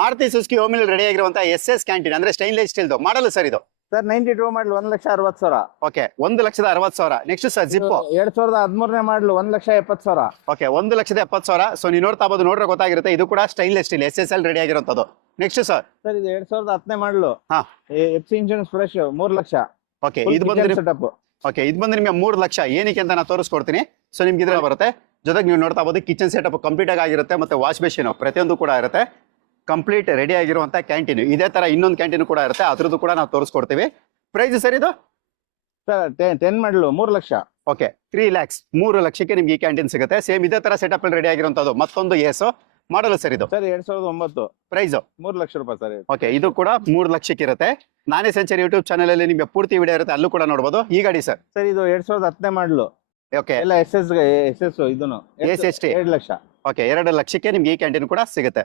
Maruti Suzuki Omni ready ಆಗಿರುವಂತ SS canteen ಅಂದ್ರೆ stainless steel ಮಾಡಲು ಸರ್ ಇದು ಸರ್ 92 ಮಾಡಲ್ 1,60,000. ಓಕೆ 1,60,000. ನೆಕ್ಸ್ಟ್ ಸರ್ ಜಿಪ್ಪು 2013 ಮಾಡಲ್ 1,70,000. Okay 1,70,000. So ನೀವು ನೋಡ್ತಾ ಬೋದು, ನೋಡ್ರೆ ಗೊತ್ತಾಗಿರುತ್ತೆ. ಇದು ಕೂಡ ಸ್ಟೈನ್ಲೆಸ್ ಸ್ಟೀಲ್ SSL ರೆಡಿ ಆಗಿರುವಂತದ್ದು. ನೆಕ್ಸ್ಟ್ ಸರ್ ಇದು 2010 ಮಾಡಲು ಹಾ FC insurance fresh 3 lakh. Okay ಇದು ಬಂದ್ರೆ ಸೆಟಪ್. ಓಕೆ ಇದು ಬಂದ್ರೆ ನಿಮಗೆ 3 ಲಕ್ಷ. ಏನಕ್ಕೆ ಅಂತ ನಾನು ತೋರಿಸ್ಕೊಡ್ತೀನಿ. ಸೊ ನಿಮ್ಗೆ ಇದ್ರಲ್ಲಿ ಬರುತ್ತೆ. ಜೊತೆಗೆ ನೀವು ನೋಡ್ತಾ ಬೋದು ಕಿಚನ್ ಸೆಟಪ್ ಕಂಪ್ಲೀಟ್ ಆಗಿರುತ್ತೆ, ಮತ್ತೆ ವಾಶ್ ಬೇಸಿನ್ ಪ್ರತಿಯೊಂದು ಕೂಡ ಇರುತ್ತೆ. ಕಂಪ್ಲೀಟ್ ರೆಡಿ ಆಗಿರುವಂತ ಕ್ಯಾಂಟೀನ್. ಇದೇ ತರ ಇನ್ನೊಂದು ಕ್ಯಾಂಟೀನ್ ಕೂಡ ಇರುತ್ತೆ, ಅದ್ರದ್ದು ಕೂಡ ನಾವು ತೋರಿಸ್ಕೊಡ್ತೀವಿ. ಪ್ರೈಸ್ ಸರ್ ಇದು ಸರ್ 10 ಮಾಡಲು 3 ಲಕ್ಷ. ಓಕೆ 3 lakhs 3 ಲಕ್ಷಕ್ಕೆ ನಿಮ್ಗೆ ಈ ಕ್ಯಾಂಟೀನ್ ಸಿಗುತ್ತೆ. ಸೇಮ್ ಇದೇ ತರ ಸೆಟಪ್ ರೆಡಿ ಆಗಿರುವಂತದ್ದು. ಮತ್ತೊಂದು ಎಸ್ ಮಾಡಲು ಸರ್ ಇದು ಸರ್ 2009 ಪ್ರೈಸ್ 3 ಲಕ್ಷ ರೂಪಾಯಿ ಸರ್. ಓಕೆ ಇದು ಕೂಡ 3 ಲಕ್ಷಕ್ಕೆ ಇರುತ್ತೆ. ನಾನೇ ಸೆಂಚುರಿ ಯೂಟ್ಯೂಬ್ ಚಾನಲ್ ಅಲ್ಲಿ ನಿಮಗೆ ಪೂರ್ತಿ ವಿಡಿಯೋ ಇರುತ್ತೆ, ಅಲ್ಲೂ ಕೂಡ ನೋಡಬಹುದು. ಈ ಗಾಡಿ ಸರ್ ಸರ್ ಇದು 2010 ಮಾಡಲು. ಓಕೆ ಎಲ್ಲ SS ಇದನ್ನು SST 2 ಲಕ್ಷ. ಓಕೆ 2 ಲಕ್ಷಕ್ಕೆ ನಿಮ್ಗೆ ಈ ಕ್ಯಾಂಟೀನ್ ಕೂಡ ಸಿಗುತ್ತೆ.